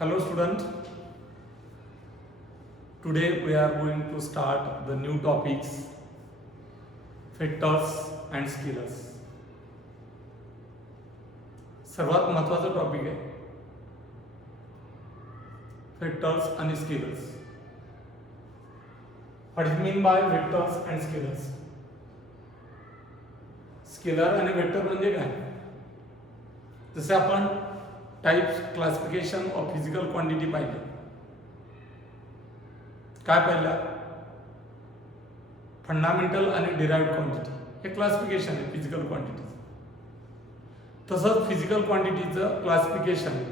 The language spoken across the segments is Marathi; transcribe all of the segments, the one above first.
Hello student, today we are going to start the new topics factors and scalars. सर्वात महत्त्वाचा टॉपिक आहे factors आणि scalars. What is mean by vectors and scalars? Scalar आणि वेक्टर म्हणजे काय? जसे आपण types classification of physical quantity पाहिले. काय पाहिलं? फंडामेंटल आणि डिराइव्ड क्वांटिटी हे क्लासिफिकेशन आहे फिजिकल क्वांटिटी. तसंच फिजिकल क्वांटिटीचं क्लासिफिकेशन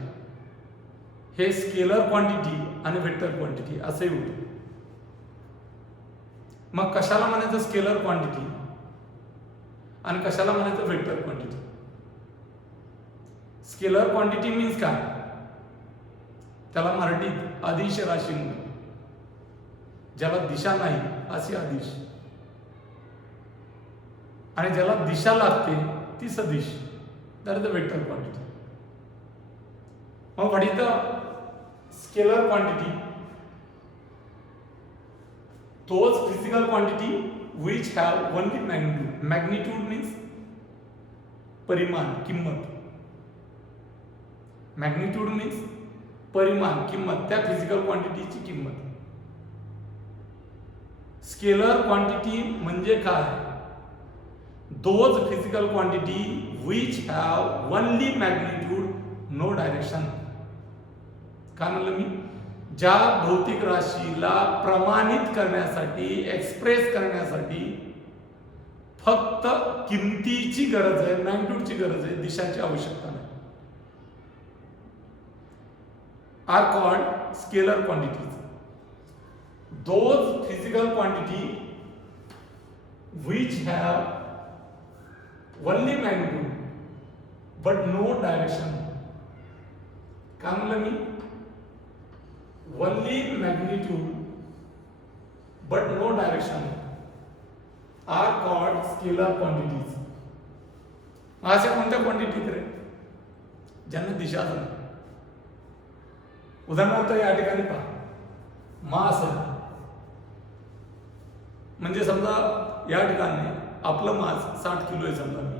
हे स्केलर क्वांटिटी आणि वेक्टर क्वांटिटी असंही होतं. मग कशाला म्हणायचं स्केलर क्वांटिटी आणि कशाला म्हणायचं vector quantity? Scalar quantity means काय? त्याला मराठीत अदिश राशी म्हणतात. ज्याला दिशा नाही अशी अदिश, आणि ज्याला दिशा लागते ती सदिश, that is the vector quantity. मग what is the scalar quantity? those physical quantity which have only magnitude. Magnitude means परिमाण, किंमत. मॅग्निट्यूड मीन्स परिमाण, किंमत, त्या फिजिकल क्वांटिटीची किंमत. स्केलर क्वांटिटी म्हणजे काय? Those physical quantity which have only magnitude, no direction. काय म्हणलं मी? ज्या भौतिक राशीला प्रमाणित करण्यासाठी, एक्सप्रेस करण्यासाठी फक्त किमतीची गरज आहे, मॅग्निट्यूडची गरज आहे, दिशाची आवश्यकता नाही. Are called scalar quantities. Those physical quantity which have only magnitude but no direction. काय म्हणलं मी? only magnitude but no direction are called scalar quantities. अशा कोणत्या क्वांटिटी रे ज्यांना दिशा नाही? उदाहरणार्थ या ठिकाणी पहा, मास आहे. म्हणजे समजा या ठिकाणी आपलं मास 60 किलो आहे समजा मी,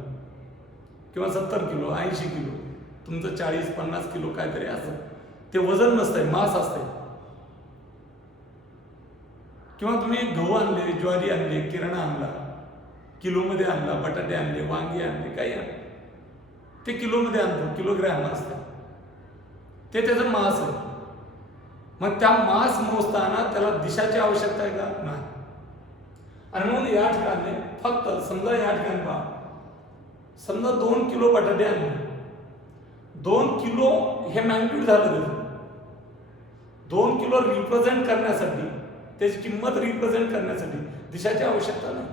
किंवा 70 किलो, 80 किलो, तुमचं 40-50 किलो काहीतरी असं. ते वजन नसतंय, मास असतंय. किंवा तुम्ही गहू आणले, ज्वारी आणले, किराणा आणला, किलोमध्ये आणला, बटाटे आणले, वांगी आणले, काही आणले, ते किलोमध्ये आणतो, किलोग्रॅम असतं, ते त्याचं मास आहे. मग त्या मास मोजताना त्याला दिशाची आवश्यकता आहे का? नाही. आणि म्हणून या ठिकाणी फक्त समजा या ठिकाणी पहा, समजा 2 किलो बटाटे आणले, 2 किलो हे मॅग्निट्यूड झालं त्याचं. 2 किलो रिप्रेझेंट करण्यासाठी, त्याची किंमत रिप्रेझेंट करण्यासाठी दिशाची आवश्यकता नाही.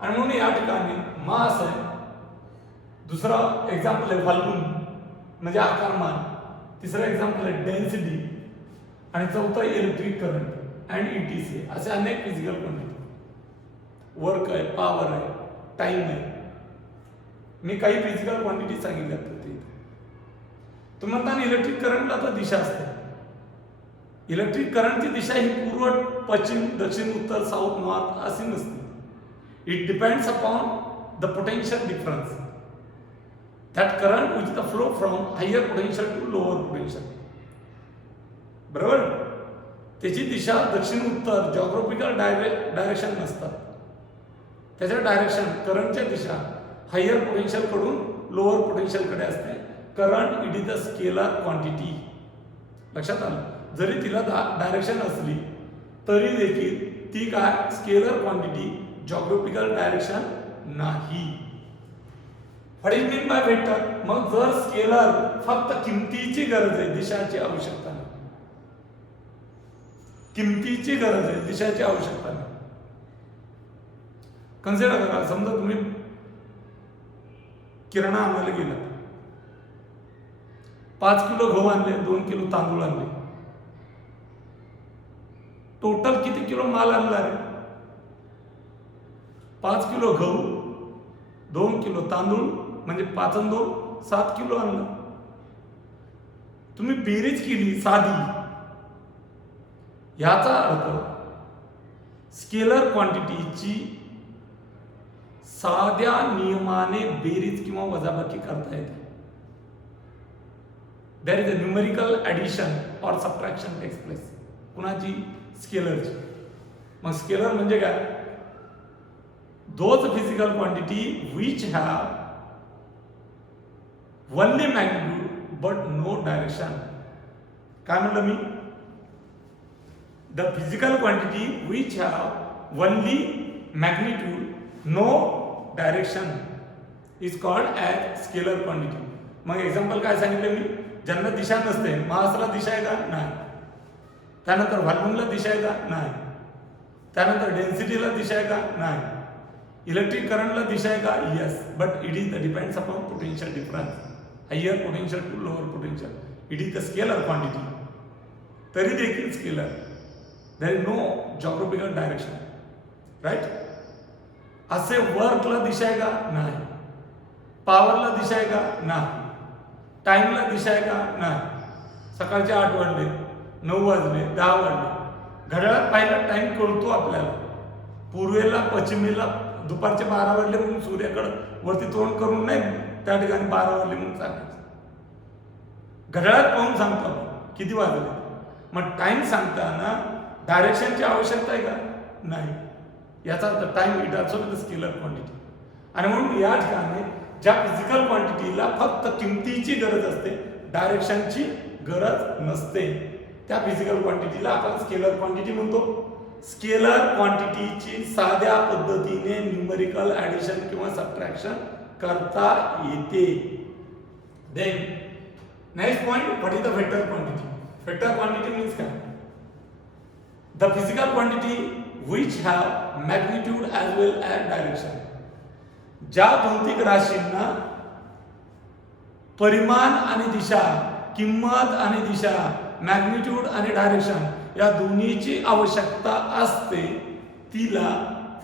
आणि म्हणून या ठिकाणी मास आहे. दुसरा एक्झाम्पल आहे व्हॉल्यूम, म्हणजे आकारमान. तिसरा एक्झाम्पल आहे डेन्सिटी, आणि चौथा इलेक्ट्रिक करंट अँड ETC. असे अनेक फिजिकल क्वांटिटी. वर्क आहे, पॉवर आहे, टाइम आहे. मी काही फिजिकल क्वांटिटी सांगितल्या होत्या. तुम्ही म्हणता इलेक्ट्रिक करंटला तर दिशा असते. इलेक्ट्रिक करंटची दिशा ही पूर्व, पश्चिम, दक्षिण, उत्तर, साऊथ, नॉर्थ अशी नसते. It depends upon the potential difference. That current which the flow from higher potential to lower potential. बरोबर? त्याची दिशा दक्षिण, उत्तर, जॉग्राफिकल डायरेक्शन नसतात. त्याच्या डायरेक्शन, करंटच्या दिशा हायर पोटेन्शियल कडून लोअर पोटेन्शियल कडे असते. Current it is the scalar quantity. लक्षात आलं? जरी तिला डायरेक्शन असली तरी देखील ती काय? स्केलर क्वांटिटी, जॉग्राफिकल डायरेक्शन नाही. What is mean by vector? मग जर स्केलर फक्त किमतीची गरज आहे, दिशाची आवश्यकता नाही. किमतीची गरज आहे, दिशाची आवश्यकता नाही. कन्सिडर करा, समजा तुम्ही किराणा आणायला गेला, 5 किलो गहू आणले, 2 किलो तांदूळ आणले. टोटल किती किलो माल आणला रे? 5 किलो गहू, 2 किलो तांदूळ, म्हणजे 5 आणि 2 7 किलो आणलं. तुम्ही बेरीज केली साधी, याचा अर्थ स्केलर क्वांटिटीची साध्या नियमाने बेरीज किंवा वजाबाकी करता येते. There is a numerical addition or subtraction takes place. कुणाची? स्केलरची. मग स्केलर म्हणजे काय? Those physical quantity which have only magnitude but no direction. काय म्हणलं मी? The physical quantity which have only magnitude no direction is called as scalar quantity. मग एक्झाम्पल काय सांगितलं मी? ज्यांना दिशा नसते, मासला दिशा आहे का? नाही. त्यानंतर व्हॉल्यूमला दिशा आहे का? नाही. त्यानंतर डेन्सिटीला दिशा आहे का? नाही. इलेक्ट्रिक करंटला दिशा आहे का? Yes. But it is depends upon potential difference, higher potential to lower potential. It is the scalar quantity. तरी देखील scalar. There is no geographical direction, right? असे वर्कला दिशा आहे का? नाही. पॉवरला दिशा आहे का? नाही. टाइमला दिशा आहे का? नाही. सकाळचे 8 वाजले, 9 वाजले, 10 वाजले. घड्याळात पाहिला टाइम कळतो आपल्याला. पूर्वेला, पश्चिमेला दुपारचे 12 वाजले म्हणून सूर्याकडे वरती तोंड करून नाही त्या ठिकाणी 12 वाजले म्हणून सांगायचं. घड्याळात पाहून सांगतो आपण किती वाजले. मग टाइम सांगताना डायरेक्शनची आवश्यकता आहे का? नाही. याचा earth time it also with scalar quantity. आणि म्हणून या ठिकाणी ज्या फिजिकल क्वांटिटीला फक्त किमतीची गरज असते, डायरेक्शनची गरज नसते, त्या फिजिकल क्वांटिटीला आपण स्केलर क्वांटिटी म्हणतो. स्केलर क्वांटिटीची साध्या पद्धतीने न्यूमेरिकल ॲडिशन किंवा सबट्रॅक्शन करता येते. Then next point, what is the vector quantity? Vector quantity means काय? The physical quantity which have magnitude as well as direction. ज्या भौतिक राशींना परिमाण आणि दिशा, किंमत आणि दिशा, मॅग्निट्यूड आणि डायरेक्शन या दोन्हीची आवश्यकता असते, तिला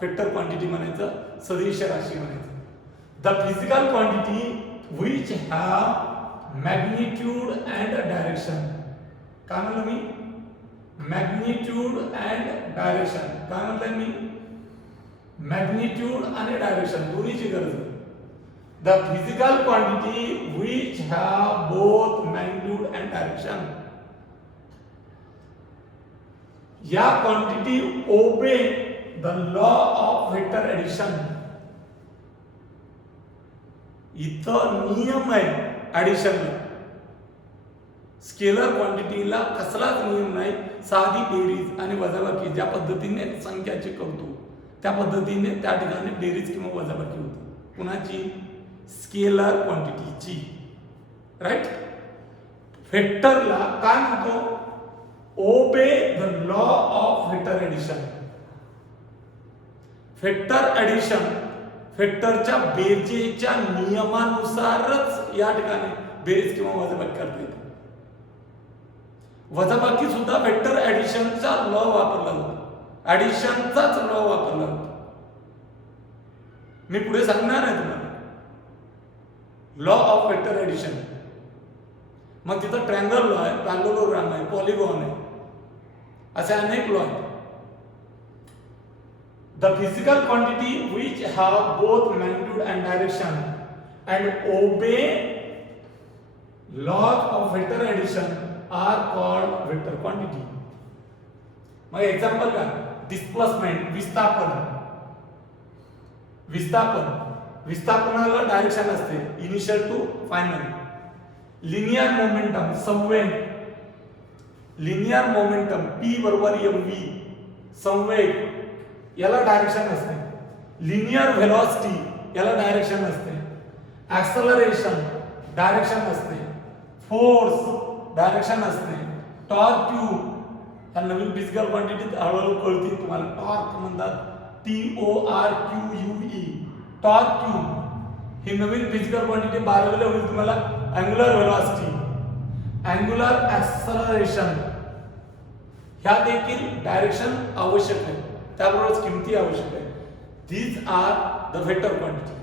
वेक्टर क्वांटिटी म्हणायचं, सदिश राशी म्हणायचं. The physical quantity which have magnitude and direction. काय म्हणलं मी? Magnitude and direction. काय म्हटलंय मी? मॅग्निट्यूड आणि डायरेक्शन दोन्हीची गरज आहे. The physical quantity which have both magnitude and direction. या quantity obey the law of vector addition. इथं नियम आहे ॲडिशनला. स्केलर क्वांटिटीला कसलाच नियम नाही. साधी बेरीज आणि वजाबाकी ज्या पद्धतीने संख्याची करतो त्या पद्धतीने त्या ठिकाणी बेरीज किंवा वजाबाकी होते. कुणाची? स्केलर क्वांटिटीची, राईट? वेक्टरला काय म्हणतो? Obey the law of vector addition. Vector addition वेक्टरच्या बेरजेच्या नियमानुसारच या ठिकाणी बेरीज किंवा वजाबाकी करता येते. वजाबाकी सुद्धा वेक्टर ॲडिशनचा लॉ वापरला जातो, ॲडिशनचाच लॉ वापरला जातो. मी पुढे सांगणार आहे तुम्हाला लॉ ऑफ वेक्टर ॲडिशन. मग तिथं ट्रँगल लॉ आहे, पॅरलोग्राम आहे, पॉलिगॉन आहे, असे अनेक लॉ आहेत. The physical quantity which have both magnitude and direction and obey laws of vector addition are called vector quantity. मग एक्झाम्पल काय? डिस्प्लेसमेंट, विस्थापन. विस्थापनाला डायरेक्शन असते, initial to final. Linear momentum, संवेग. लिनियर मोमेंटम P बरोबर mv, संवेग, याला डायरेक्शन असते. लिनियर व्हेलॉसिटी याला डायरेक्शन असते. ऍक्सलरेशन डायरेक्शन असते. फोर्स डायरेक्शन असते. टॉर्क क्यू, या नवीन फिजिकल क्वांटिटीत हळूहळू कळतील तुम्हाला. टॉर्क म्हणतात TORQUE, टॉर्क क्यू. ही नवीन फिजिकल क्वांटिटी 12वीला होईल तुम्हाला. अँग्युलर व्हेलॉसिटी, अँग्युलर ऍक्सलरेशन, ह्या देखील डायरेक्शन आवश्यक आहे, त्याबरोबरच किमती आवश्यक आहे. These are the vector quantity.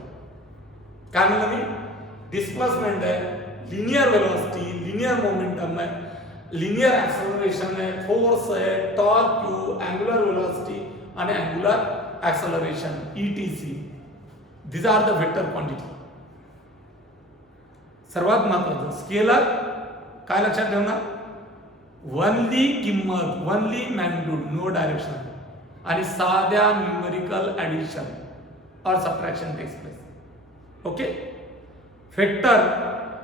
काय म्हणलं मी? डिस्प्लेसमेंट आहे, लिनियर व्हेलॉसिटी, लिनियर मोमेंटम है, लिनियर ऍक्सलरेशन आहे, फोर्स आहे, टॉर्क क्यू, अँग्युलर व्हेलॉसिटी आणि angular acceleration ETC. This are the vector quantity. सर्वात महत्वाचं स्केलर काय लक्षात ठेवणार, वनली किंमत, वनली मॅग्निट्यूड, नो डायरेक्शन, आणि साध्या न्यूमेरिकल ऍडिशन और subtraction takes place. Okay. Vector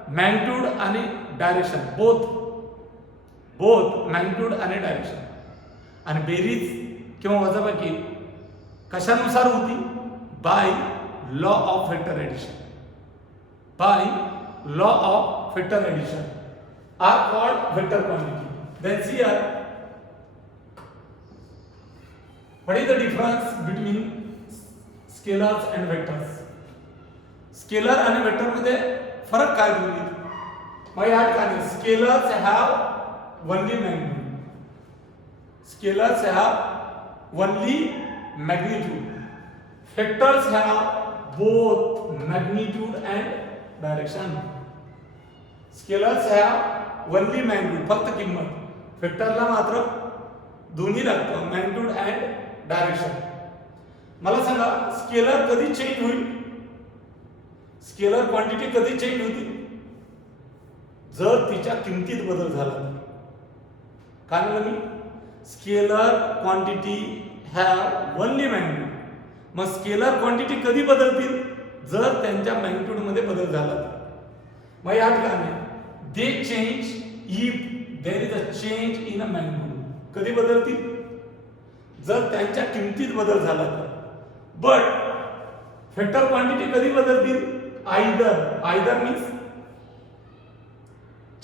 magnitude आणि डायरेक्शन, बोथ मॅग्निट्यूड आणि डायरेक्शन, आणि बेरीज किंवा वजाबाकी कशानुसार होती, by law of vector addition. By law of vector addition are called vector quantity. Then see here, what is the difference between scalars and vectors? Scalar आणि वेक्टर मध्ये फरक काय दोन्ही? मग या ठिकाणी scalars have only magnitude, scalars have only magnitude, vectors have both magnitude and direction. Scalars have only magnitude, फक्त किंमत, वेक्टरला मात्र दोन्ही लागतं, मॅग्निट्यूड अँड डायरेक्शन. मला सांगा स्केलर कधी चेंज होईल, स्केलर क्वांटिटी कधी चेंज होती, जर तिच्या किमतीत बदल झाला तर. काय म्हणलं मी, scalar quantity have only magnitude. मग स्केलर क्वांटिटी कधी बदलतील, जर त्यांच्या मॅग्निट्यूड मध्ये बदल झाला तर. मग या ठिकाणी they change if there is a change in a magnitude. कधी बदलतील, जर त्यांच्या किमतीत बदल झाला तर. बट वेक्टर क्वांटिटी कधी बदलतील, आयदर मीन्स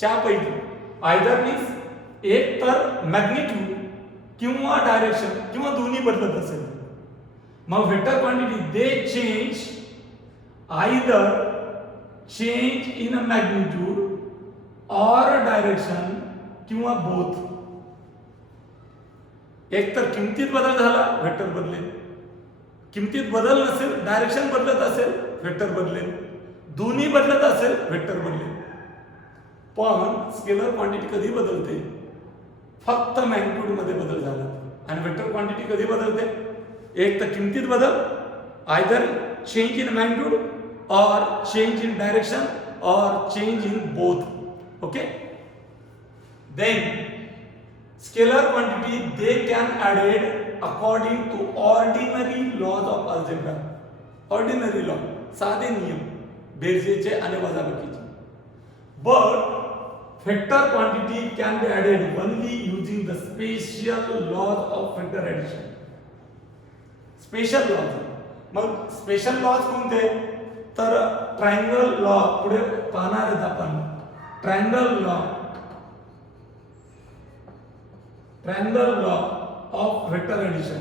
पैकी, आयदर मीन्स एक तर मॅग्निट्यूड किंवा डायरेक्शन किंवा दोन्ही बदलत असेल. मग vector quantity they change either change in a magnitude और डायरेक्शन किंवा बोथ. एक तर किमतीत बदल झाला वेक्टर बदलेल, किमतीत बदल नसेल, डायरेक्शन बदलत असेल वेक्टर बदलेल, दोन्ही बदलत असेल वेक्टर बदलेल. पण स्केलर क्वांटिटी कधी बदलते, फक्त मॅग्निट्यूड मध्ये बदल झाला. आणि वेक्टर क्वांटिटी कधी बदलते, एक तर किमतीत बदल, either change in magnitude or change in direction or change in both. Okay. Then scalar quantity they can added according to ordinary laws of algebra. Ordinary law, साधे नियम बेरजेचे आणि वजाबाकीचे. But vector quantity can be added only using the special laws of vector addition. Special laws. मग स्पेशल लॉज कोणते, तर ट्रायंगल लॉ पुढे पाहणार आहेत आपण. Triangle law of vector addition,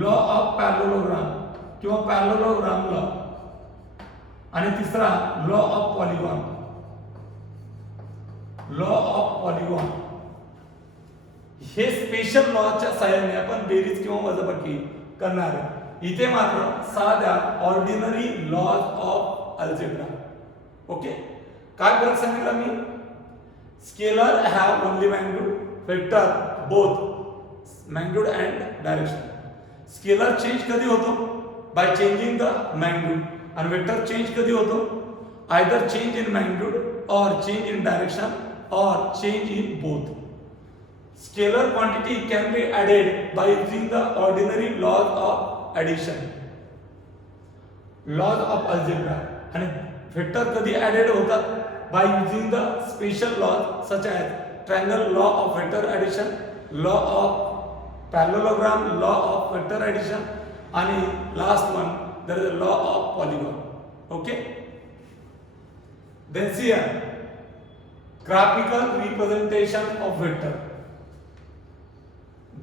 law of parallelogram किंवा पॅरलोग्राम लॉ, आणि तिसरा law of polygon. Law of polygon हे स्पेशल लॉच्या सहाय्याने आपण बेरीज किंवा वजाबाकी करणार आहे. इथे मात्र साध्या ordinary laws of algebra. Okay. काय फरक सांगितला मी, scalar have only magnitude, vector both magnitude and direction. Scalar change कधी होतो, बाय चेंजिंग द मॅग्निट्यूड, आणि वेक्टर चेंज कधी होतो, either change in magnitude or change in direction or change in both. Scalar quantity can be added by using the ordinary laws of addition, laws of algebra. आणि वेक्टर कधी ऍडेड होतात, by using the special laws such as triangle law of vector addition, law of parallelogram, law of vector addition, आणि last one there is a law of polygon. Okay. Then see here, graphical representation of vector.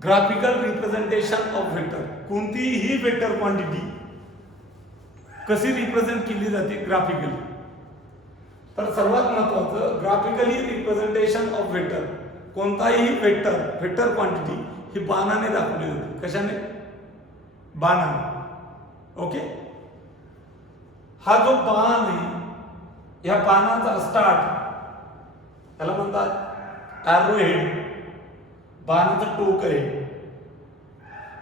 Graphical representation of vector. कोणतीही वेक्टर क्वांटिटी कशी रिप्रेझेंट केली जाते, ग्राफिकली. तर सर्वात महत्त्वाचं ग्राफिकली रिप्रेझेंटेशन ऑफ वेक्टर. कोणताही वेक्टर क्वांटिटी ही बाणाने दाखवली जाते. कशाने, बाणाने. ओके. हा जो बाण आहे, या बाणाचा स्टार्ट याला म्हणतात ॲरो हेड, बाणाचं टोक आहे,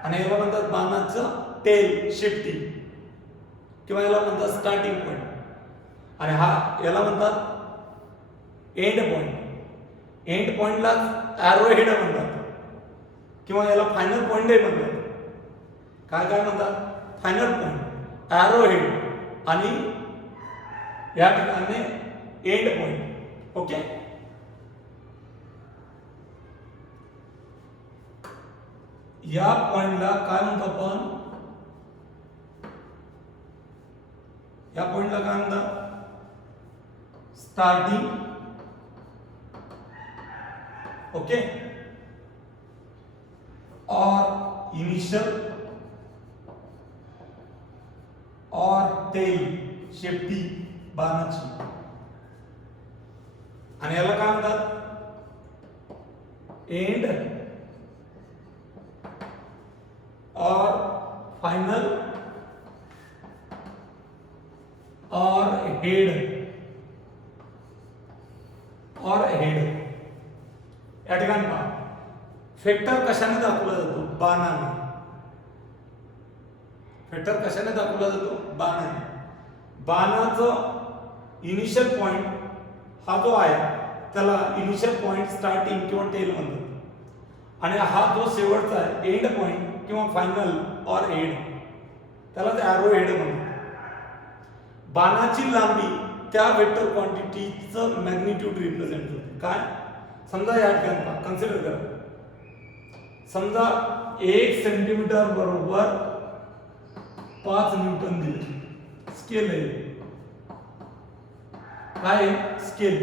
आणि याला म्हणतात बाणाचं टेल, शेपटी, किंवा याला म्हणतात स्टार्टिंग पॉइंट, आणि याला म्हणतात एंड पॉइंट. एंड पॉइंटला ॲरो हेड म्हणतात, किंवा याला फायनल पॉइंट म्हणतात. काय म्हणतात? फायनल पॉइंट, ॲरो हेड, आणि या ठिकाणी एंड पॉइंट. ओके. या पॉइंटला काय म्हणतो आपण? या पॉइंटला काय म्हणतात? स्टार्टिंग. ओके. और इनिशियल और टेल, शेपटी बाणाची, आणि याला काय म्हणतात? एंड और फाइनल और हेड या ठिकाणी पहा, फेक्टर कशाने दाखवला जातो? बाणाने. फेक्टर कशाने दाखवला जातो? बाणाने. बाणाचं इनिशियल पॉइंट हा जो आहे त्याला इनिशियल पॉइंट, स्टार्टिंग किंवा टेल म्हणतात, आणि हा जो शेवटचा आहे एंड पॉइंट किंवा फायनल और हेड, त्याला ॲरो हेड म्हणतात. बाणाची लांबी त्या वेक्टर क्वांटिटीचं मॅग्निट्यूड रिप्रेझेंट होते. काय? समजा या ठिकाणी कन्सिडर करा, समजा 1 सेंटीमीटर बरोबर 5 न्यूटन दिले. स्केल आहे, काय स्केल?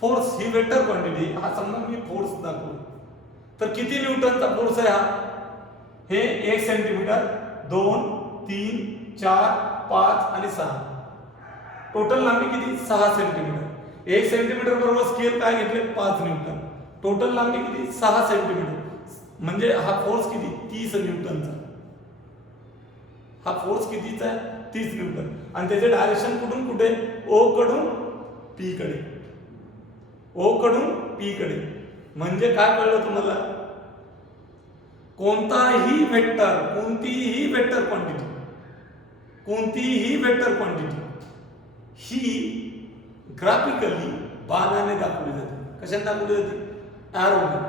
फोर्स ही वेक्टर क्वांटिटी. हा समजा मी फोर्स दाखवतो, तर किती न्यूटनचा फोर्स आहे हा? हे 1 सेंटीमीटर, 2, 3, 4, 5 आणि 6. टोटल लांबी किती? 6 सेंटीमीटर. 1 सेंटीमीटर बरोबर स्केल काय घेतले? 5 न्यूटन. टोटल लांबी किती? 6 सेंटीमीटर. म्हणजे हा फोर्स किती? 30 न्यूटनचा. हा फोर्स कितीचा आहे? 30 न्यूटन. आणि त्याचे डायरेक्शन कुठून कुठे? ओ कडून पी कडे. ओ कडून पी कडे. म्हणजे काय कळलं तुम्हाला? कोणतीही वेक्टर क्वांटिटी ही ग्राफिकली बाणाने दाखवली जाते. कशाने दाखवली जाते? ॲरोने.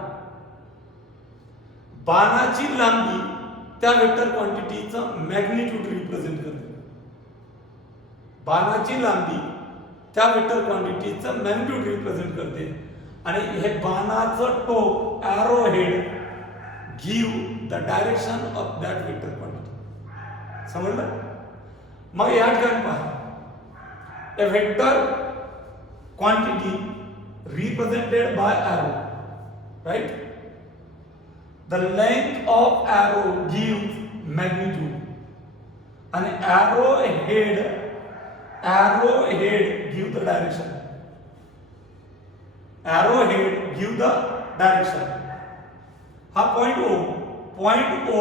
बाणाची लांबी त्या वेक्टर क्वांटिटीचं मॅग्निट्यूड रिप्रेझेंट करते. बाणाची लांबी त्या वेक्टर क्वांटिटीचं मॅग्निट्यूड रिप्रेझेंट करते, आणि हे बाणाचं टोक, arrow head, give the direction of that vector quantity. समजलं? मग या ठिकाणी पहा, a vector quantity represented by arrow, right? The length of arrow gives magnitude, and arrow head give the direction. Arrow head give the direction. हा point O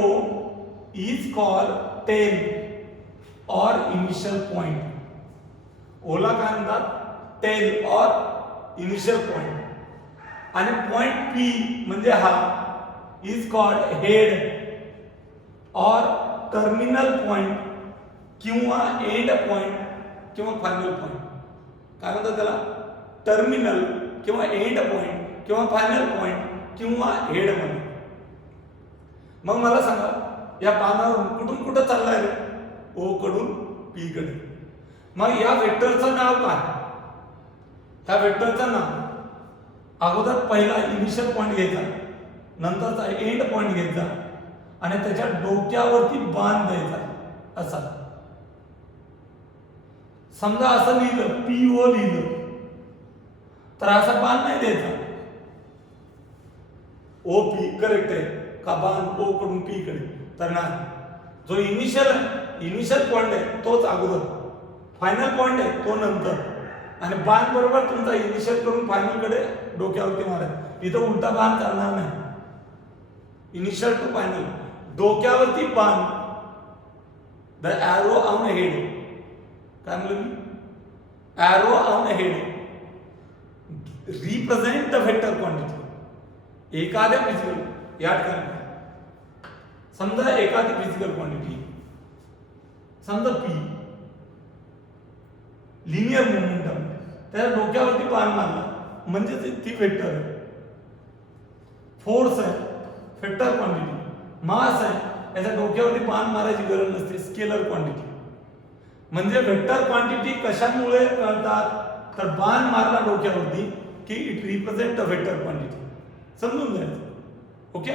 is called tail or initial point. ओला काय म्हणतात? टेल और इनिशियल पॉइंट. आणि पॉइंट पी म्हणजे हा इज कॉल्ड हेड और टर्मिनल पॉइंट किंवा एंड पॉइंट किंवा फायनल पॉइंट. काय म्हणतात त्याला? टर्मिनल किंवा एंड पॉइंट किंवा फायनल पॉइंट किंवा हेड म्हणतात. मग मला सांगा, या बाणावरून कुठून कुठं चाललाय रे? ओ कडून पी कडे. मग या वेक्टरचं नाव काय? ह्या वेक्टरचं नाव अगोदर पहिला इनिशियल पॉइंट घ्यायचा, नंतरचा एंड पॉइंट घ्यायचा, आणि त्याच्या डोक्यावरती बाण द्यायचा. असा समजा असं लिहिलं, पी ओ लिहिलं, तर असा बाण नाही द्यायचा. ओ पी करेक्ट आहे का? बाण ओ कडून पी कडे तर नाही. जो इनिशियल पॉइंट आहे तोच अगोदर, फायनल पॉइंट आहे तो नंतर, आणि बाण बरोबर तुमचा इनिशियल करून फायनल कडे डोक्यावरती मारायचा. इथं उलटा बाण चालणार नाही. इनिशियल टू फायनल, डोक्यावरती बाण. The arrow on head. काय म्हणलं मी? Arrow on head. Represent the vector quantity. एखाद्या फिजिकल या ठिकाणी समजा एखादी फिजिकल क्वांटिटी समजा पी लिनियर मोमेंटम त्याच्या डोक्यावरती बाण मारला म्हणजे ती वेक्टर आहे. फोर्स आहे वेक्टर क्वांटिटी. मास आहे याच्या डोक्यावरती बाण मारायची गरज नसते स्केलर क्वांटिटी. म्हणजे वेक्टर क्वांटिटी कशामुळे कळतात तर बाण मारला डोक्यावरती की it represent the vector quantity. समजून जायचं. ओके.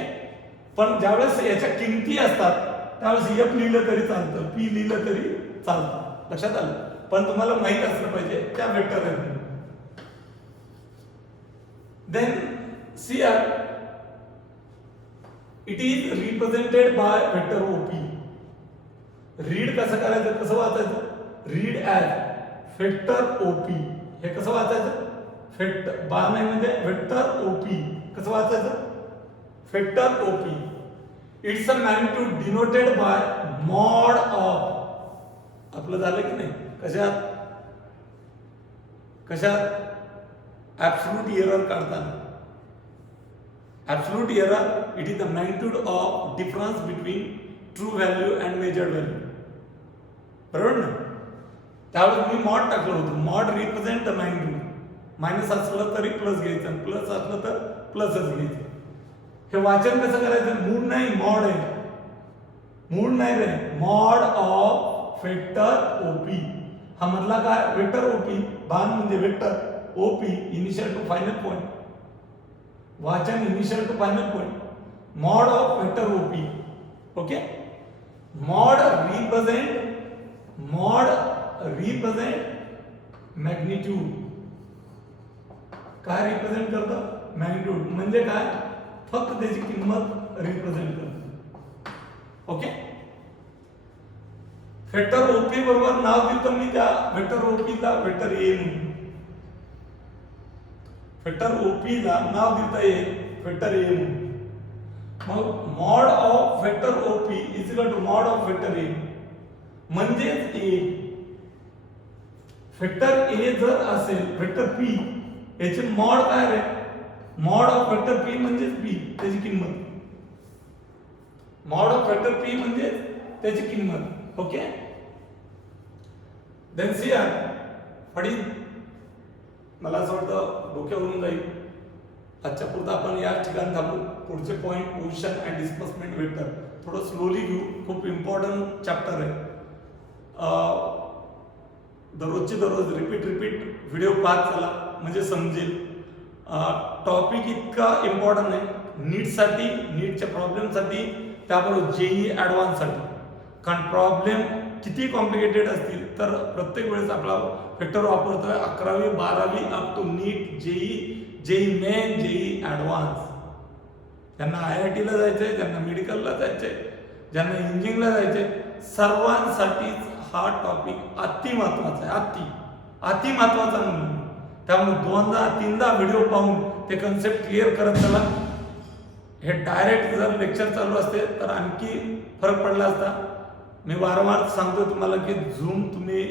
पण ज्यावेळेस याच्या किमती असतात त्यावेळेस एफ लिहिलं तरी चालतं पी लिहिलं तरी चालतं. लक्षात आलं. पण तुम्हाला माहित असलं पाहिजे त्या वेक्टर आहेत. Then see are it is represented by vector OP. Read कसं करायचं कसं वाचायचं. Read as vector OP. हे कसं वाचायचं वेक्टर बार नाही म्हणजे वेक्टर ओपी. कसं वाचायचं vector OP. It's a magnitude denoted by mod of. आपलं झालं की नाही कशात ऍब्सोल्यूट एरर काढताना. Absolute error it is the magnitude of difference between true value and measured value. बरोबर ना. त्यावेळेस मी मॉड टाकलं होतं. Mod represent the magnitude. Minus असलं तरी प्लस घ्यायचं प्लस असलं तर प्लसच घ्यायचं. हे वाचन कसं करायचं. मूळ नाही मॉड आहे. मूळ नाही रे मॉड ऑफ वेक्टर ओपी. हा मधला काय वेक्टर ओपी. बाण म्हणजे vector OP initial to final point. वाचन initial to final point. Mod of vector OP. Okay. Mod represent magnitude. काय रिप्रेझेंट करतं मॅग्निट्यूड म्हणजे काय फक्त त्याची किंमत रिप्रेझेंट करतो. ओके. वेक्टर ओपी बरोबर नाव दिलं मी त्या वेक्टर ओपीला वेक्टर ए म्हणून. वेक्टर ओपीला नाव देता येईल वेक्टर ए म्हणून. मग mod of vector OP is equal to mod of vector A म्हणजेच ए. वेक्टर ए जर असेल वेक्टर पी याचे मॉड काय रे मॉड ऑफ वेक्टर पी म्हणजेच पी त्याची किंमत. मॉड ऑफ वेक्टर पी म्हणजे त्याची किंमत. ओके. देन सी आर पडी मला असं वाटतं डोक्यावरून जाईल. आजच्या पुरता आपण या ठिकाणी थांबू. पुढचे point position and displacement vector थोडं स्लोली घेऊ. खूप इम्पॉर्टंट चॅप्टर आहे. दररोजची दररोज रिपीट व्हिडिओ पाहत चला म्हणजे समजेल. टॉपिक इतका इम्पॉर्टंट आहे नीटसाठी नीटच्या प्रॉब्लेमसाठी त्याबरोबर जेई ॲडव्हान्ससाठी. कारण प्रॉब्लेम किती कॉम्प्लिकेटेड असतील तर प्रत्येक वेळेस आपला वेक्टर वापरतोय. 11वी 12वी up to NEET JEE Main JEE advance. ज्यांना IIT ला जायचंय ज्यांना मेडिकलला जायचंय ज्यांना इंजिनिअरिंगला जायचंय सर्वांसाठीच हा टॉपिक अति महत्वाचा आहे. अति महत्वाचा म्हणून त्यामुळे 2दा-3दा व्हिडिओ पाहून ते कन्सेप्ट क्लिअर करत चला. हे डायरेक्ट जर लेक्चर चालू असते तर आणखी फरक पडला असता. मी वारंवार सांगतो तुम्हाला की झूम तुम्ही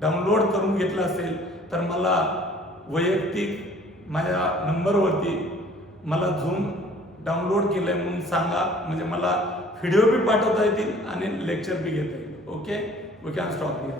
डाउनलोड करून घेतलं असेल तर मला वैयक्तिक माझ्या नंबरवरती मला झूम डाउनलोड केलंय म्हणून सांगा. म्हणजे मला व्हिडिओ बी पाठवता येतील आणि लेक्चर बी घेता येईल. Okay. We can stop here.